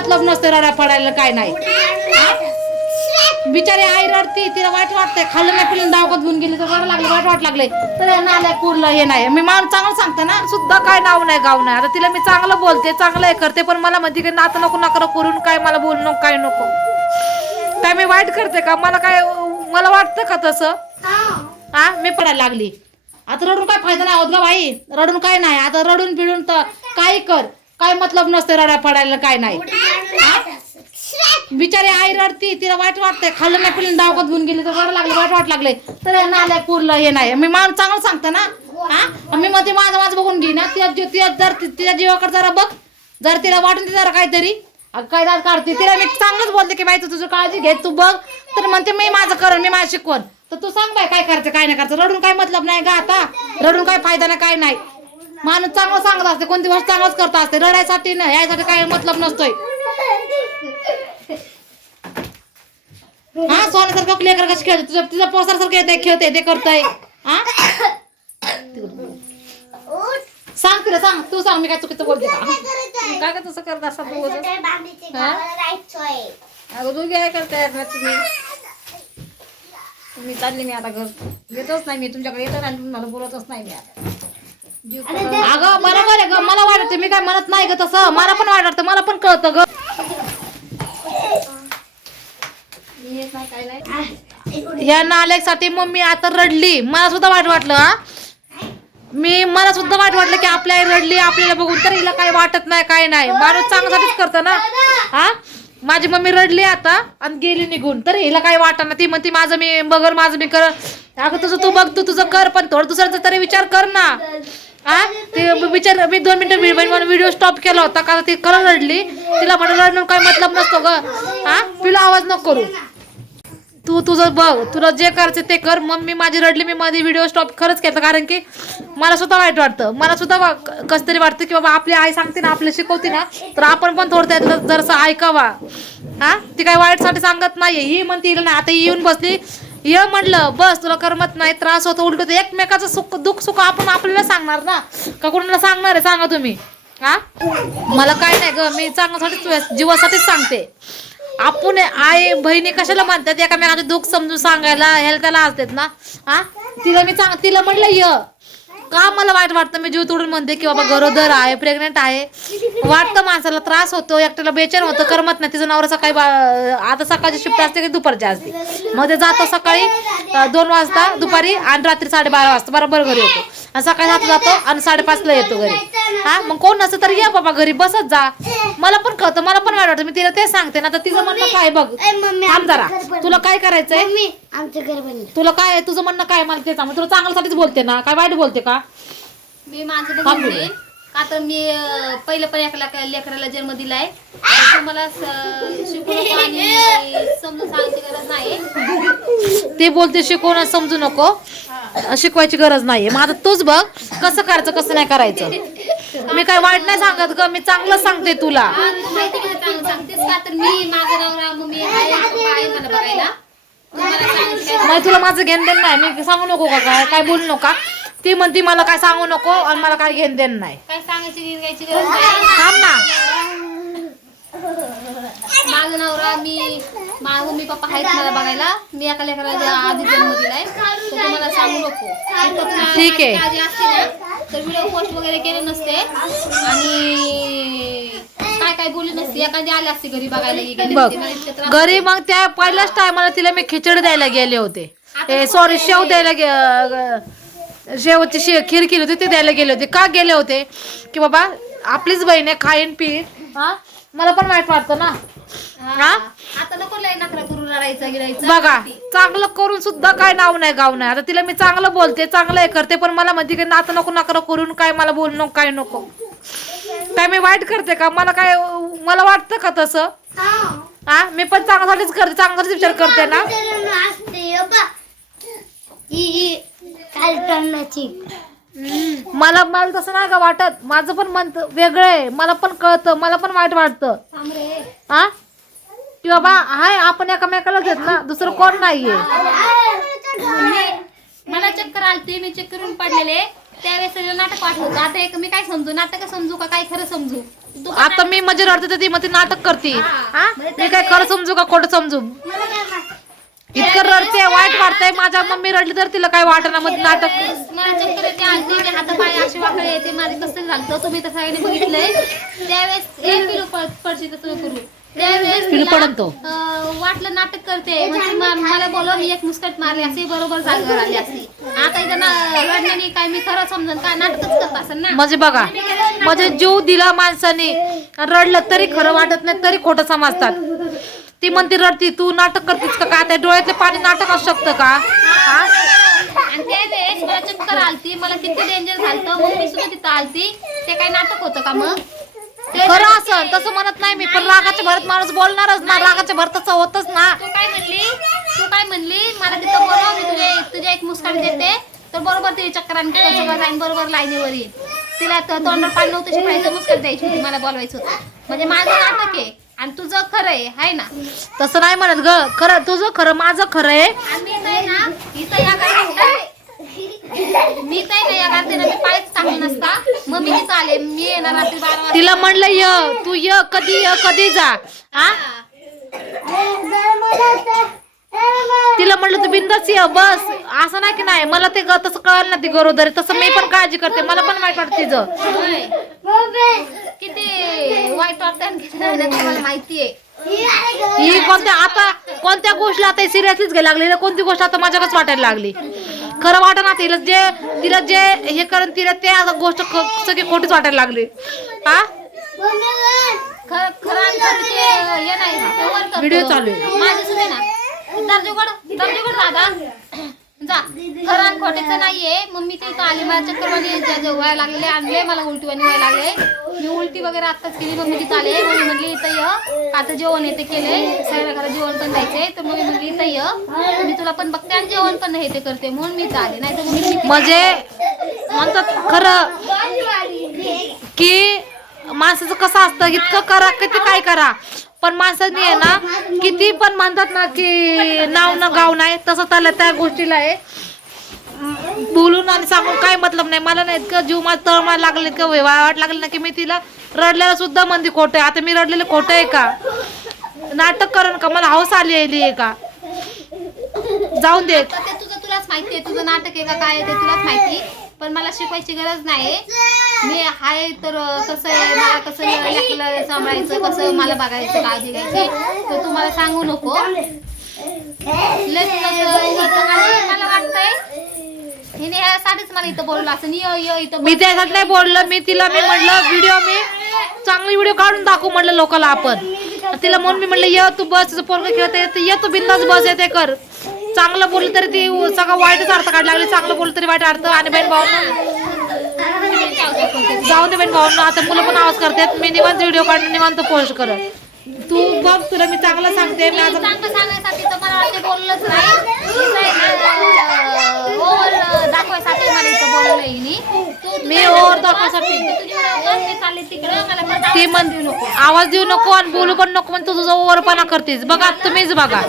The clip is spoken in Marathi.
मतलब नसतं रडा पडायला काय नाही. बिचारी आई रडती तिला वाईट वाटतंय. खाल्लं नाही पिल्लं दावकत घेऊन गेली तर रडा लागले वाईट वाट लागले. तर हे नालायक पुरलं हे नाही. मी मान चांगलं सांगते ना सुद्धा काय नाव नाही गाव नाही. आता तिला मी चांगलं बोलते चांगलं हे करते पण मला म्हणते की नातं नको नकर करून काय मला बोलणं नको काय नको. काय मी वाईट करते का? मला काय मला वाटतं का तसं? हा? मी पडायला लागली. आता रडून काय फायदा नाही होत ग बाई. रडून काय नाही. आता रडून बिडून तर काही कर. काय मतलब नसते रडा पडायला काय नाही. बिचारी आई रडती तिला वाईट वाटतंय. खाल्लं नाही पिल्लं दावगत घेऊन गेली तर रडा लागले वाईट वाट लागले तर हे नालायक पुरलं हे नाही. मी माणूस चांगलं सांगते ना. हा? मी मग ते माझं माझं बघून घेईन ना. तिला तिला जर तिच्या जीवाकडे जरा बघ. जर तिला वाटून ती जरा काहीतरी. काय दात काढते? तिला मी चांगलंच बोलते की बाई तू तुझी काळजी घे तू बघ. तर म्हणते मी माझं करण मी माझं शिकवण. तर तू सांग बाय काय करायचं काय नाही करायचं. रडून काय मतलब नाही का आता. रडून काय फायदा नाही काय नाही. माणूस चांगलं सांगत असते कोणती गोष्ट चांगलंच करत असते. रडायसाठी ना यासाठी काय मतलब नसतोय. हा सोन्यासारखं लेकर कसं खेळते. तुझं तुझं पोसारसारखं येते खेळते ते करतय. हा? सांग तिला सांग. तू सांग मी काय चुकीचं बोलते का? काय का तसं करत असतात तू? अगं तू काय करताय ना तुम्ही. तुम्ही चालले मी आता घर. येतच नाही मी तुमच्याकडे येत नाही तुम्ही मला बोलतच नाही मी आता. अगं बरोबर आहे ग मला वाटतं मी काय म्हणत नाही ग तसं. मला पण वाटतं मला पण कळतं ग मी येत नाही काय नाही ह्या नाल्यासाठी मम्मी आता रडली. मला सुद्धा वाईट वाटलं हा. मी मला सुद्धा वाईट वाटलं की आपल्या आई रडली आपल्याला बघून. तर हिला काही वाटत नाही काय नाही. माणूस चांगल्यासाठीच करतं ना. हा? माझी मम्मी रडली आता आणि गेली निघून. तर हिला काही वाटत ना ती म्हणते माझं मी बघर माझं मी कर. अगं तुझं तू बघ तू तुझं कर पण थोडं दुसऱ्याचा तरी विचार कर ना. हा? ते विचार मी दोन मिनिटं व्हिडिओ स्टॉप केला होता. का ती कर रडली? तिला म्हणून रडणं काय मतलब नसतो ग. हा? तिला आवाज नको करू. तू तुझं बघ तुला जे करायचं ते कर. मग मी माझी रडली मी माझी व्हिडिओ स्टॉप खरंच केलं. कारण की मला सुद्धा वाईट वाटतं. मला सुद्धा कसं तरी वाटतं की बाबा आपली आई सांगते ना आपले शिकवते ना तर आपण पण थोडं त्यातलं जरसं ऐकावा. हा? ती काही वाईटसाठी सांगत नाही ही म्हणते येईल ना आता येऊन बसली. ये म्हटलं बस तुला करमत नाही त्रास होतो उलट एकमेकाचं सुख दुःख सुख आपण आपल्याला सांगणार ना? का कोणाला सांगणार आहे? सांगा तुम्ही. हा? मला काय नाही ग मी चांगल्यासाठी जीवासाठीच सांगते. आपण आई बहिणी कशाला म्हणतात एकामेकाचे दुःख समजून सांगायला ह्याला त्याला असतात ना? हा? तिला मी सांग तिला म्हटलं य. का मला वाईट वाटतं? मी जीव तोडून म्हणते की बाबा गरोदर आहे प्रेग्नेंट आहे. वाटतं माणसाला त्रास होतो एकट्याला बेचैन होतं करमत नाही. तिचं नवरा सकाळी आता सकाळची शिफ्ट असते की दुपारची असते. मग ते जातो सकाळी दोन वाजता दुपारी आणि रात्री साडेबारा वाजता. बरोबर घरी येतो. आणि सकाळी सात जातो आणि साडेपाचला येतो घरी. हा? मग कोण नसतं तर या बाबा घरी बसत जा. मला पण कळतं मला पण वाईट वाटतं. मी तिला तेच सांगते ना तर तिचं म्हणणं काय बघ. थांब जरा. तुला काय करायचंय? आमचं घर बनलं तुला काय आहे? तुझं म्हणणं काय मला ते सांग. मी तुला चांगल्यासाठीच बोलते ना. काय वाईट बोलते का? मी माझं बघून का तर मी अं, पहिलं पण एका लेक- लेकराला जन्म दिलाय. तर तुम्हाला स- शिकवू नको आणि समजून सांगायची गरज नाही ते बोलते शिकवणं समजू नको. शिकवायची गरज नाहीये. मग आता तूच बघ कसं करायचं कसं नाही करायचं. मी काय वाईट नाही सांगत ग मी चांगलं सांगते तुला. तू माहिती का चांगलं सांगतेस का? तर मी माझा नवरा मम्मी आहे पप्पा आहे मला बघायला. मग तुला माझं घेण देण नाही. मी सांगू नको का काय? काय बोलू नका. ती म्हणती मला काय सांगू नको आणि मला काय घेण देण नाही. काय सांगायची गरज नाही. थांब ना. माझा नवरा मी माझा मम्मी पप्पा आहेत मला बघायला. मी एका लेकराला आधी जन्म दिलाय तर तुम्हाला सांगू नको. ठीक आहे. असते ना तर व्हिडिओ पोस्ट वगैरे केले नसते. आणि काय काय बोलली नसते. एखादी आली असते घरी बघायला की गेली बघ असती. मला इतकं त्रास घरी मग त्या पहिल्याच टायमाला तिला मी खिचडी द्यायला गेले होते. सॉरी शेव द्यायला गे शेवची शे खीर केली होती ते द्यायला गेले होते. का गेले होते? की बाबा आपलीच बहीण आहे खाईन पिईन. हा? मला पण वाईट वाटतं ना. हा. आता नको लय नखरा करून रडायचं गिरायचं बघा चांगलं करून सुद्धा काय नाव नाही गाव नाही. आता तिला मी चांगलं बोलते चांगलं हे करते पण मला म्हणते की नातं नको नकर करून काय मला बोलू नको काय नको. काय मी वाईट करते का? मला काय मला वाटतं का तसं? हा. मी पण चांगल्यासाठीच करते चांगल्यासाठीच विचार करते ना. ही मला मला तसं नाही का वाटत. माझं पण मन वेगळं आहे. मला पण कळतं. मला पण वाईट वाटतं. हा की बाबा हाय आपण एकामेकालाच आहेत ना? दुसरं कोण नाहीये? मी- मला चक्कर आलती. मी चक्कर करून पडलेले. त्यावेळेस नाटक पाठवलं आता एक मी काय समजू? नाटक समजू का? काय खरं समजू? आता मी रडते तर ती मग ती नाटक करते. हा. मी काय खरं समजू का खोटं समजू? इतकं रडते वाईट वाटतंय माझ्या मम्मी रडली तर तिला काय वाटणार मग ती नाटक? मला चक्कर येते. हातापाय वाकडे येते माझे कसं झालं तुम्ही सगळ्यांनी बघितलंय. त्यावेळेस एक किलो पड- पडशी तसं करू. त्यावेळेस किलो तिला, पडन तो. अं, वाटलं नाटक करते. म्हणजे मला बोलव मी एक मुस्कट मारली असे बरोबर जागेवर आली असती आता इथं काय मी खरं समजून काय नाटकच करत असेल ना? म्हणजे बघा म्हणजे जीव दिला माणसाने रडलं तरी खरं वाटत नाही तरी खोटं समजतात. ती म्हणते रडती तू नाटक करतीस का? काय त्या डोळ्यातले पाणी नाटक असू शकतं का? हा? आणि मला चक्कर आलती. मला किती डेंजर झालं मग मी सुद्धा तिथं आलती. ते काय नाटक होतं का मग? खरं असं तसं म्हणत नाही मी पण रागाच्या भरत माणूस बोलणारच ना रागाच्या भरत होतच ना. तू काय म्हणली? तू काय म्हणली? मला तिथं बोलव मी तुझे तुझ्या एक मुस्कान देते. तर बरोबर तिने चक्कर आणि तिकडं सगळं जाईन बरोबर लाईनीवर. येईल तिला त- तोंडावर पाणी नव्हतं शिकायचं मुस्कान द्यायची होती मला बोलवायचं होतं. म्हणजे माझं नाटक आहे आणि तुझं खरं आहे हाय ना? तसं नाही म्हणत ग. खरं तुझं खरं माझं खरं आहे. आम्ही नाही ना इथं या घरात मी तर या ना मी पायच नसता मग मी आले मी येणार रात्री बारा वाजता. तिला म्हणलं य तू य कधी य कधी जा. हा तिला म्हणलं तू बिंदास ये बस. असं नाही की नाही मला ते ग- तसं कळलं ना ती गरोदर. तसं मी पण काळजी करते मला पण माहीत वाटतं तिचं. होय. किती वाईट वाटतं आणि किती नाही ना तुम्हाला माहिती आहे. ही कोणत्या आता कोणत्या गोष्टीला आता सिरियसलीच घ्यायला लागली कोणती गोष्ट आता माझ्याकच वाटायला लागली? खरं वाटत ना तिला जे तिला जे हे करून तिला ते आता गोष्ट सगळी खोटीच वाटायला लागली हा हे. व्हिडिओ चालू आहे. माझं सुद्धा ना दर्जगड दर्जगड दादा जा. खरं आणि खोटेचं नाहीये. मम्मी ते इथं आली मला चक्करवाणी जे व्हायला लागले आणले मला उलटीवाणी व्हायला लागले मी उलटी वगैरे आत्ताच केली मम्मी तिथं आले मम्मी म्हणली इथं ये आता जेवण येते केले सगळ्या जेवण पण द्यायचंय. तर मम्मी म्हणली इथं ये मी तुला पण बघते आणि जेवण पण हे ते करते. म्हणून मी इथं आले. नाही तर मग मी म्हणजे म्हणतात खरं की माणसाचं कसं असतं इतकं करा किती काय करा. पण माणसाने आहे ना किती पण म्हणतात ना की नाव न गाव नाही तसं त्याला त्या गोष्टीला आहे. बोलून आणि सांगून काय मतलब नाही. मला नाही इतकं जीव माझं तळमळ लागले इतकं वाट लागले ना की मी तिला रडलेलं सुद्धा म्हणते खोटं आहे. आता मी रडलेलं खोटं आहे का? नाटक करण का? मला हौस आली आहे का? जाऊन दे. तुझं तुलाच माहिती आहे. तुझं नाटक आहे का काय आहे ते तुलाच माहिती पण मला शिकवायची गरज नाही मी आहे तर कसं आहे मला कसं लेकरं सांभाळायचं कसं मला बघायचं काळजी घ्यायची तर तू सांगू नको. लय तुला उगाच आणि मला वाटतंय हिने ह्यासाठीच मला इथं बोललं असं. य य इथं मी त्यासाठी नाही बोललं मी तिला मी म्हणलं व्हिडिओ मी चांगली व्हिडिओ काढून दाखवू म्हणलं लोकांना आपण. तिला म्हणून मी म्हणलं ये तू बस तुझं पोरग खेळत येते ये तू बिंदास बस येते कर. चांगलं बोललं तरी ती सगळं वाईटच अर्थ काढ लागली चांगलं बोललं तरी वाईट अर्थ. आणि बहीण भाऊ जाऊन दे बहीण भाऊ आता मुलं पण आवाज करतात. मी निवांत व्हिडिओ काढून निवांत पोस्ट करत. तू बघ तुला मी चांगलं सांगते मी आता चांगलं सांगण्यासाठी तर मला वाटते बोललंच नाही. ओव्हर दाखवायसाठी मला इथं बोलवलं हिने. तू मी ओव्हर दाखवायसाठी. तू तुझी कर, म्हण आवाज देऊ नको आणि बोलू पण नको पण तू तुझा ओव्हरपणा करतेस. बघा तुम्हीच बघा.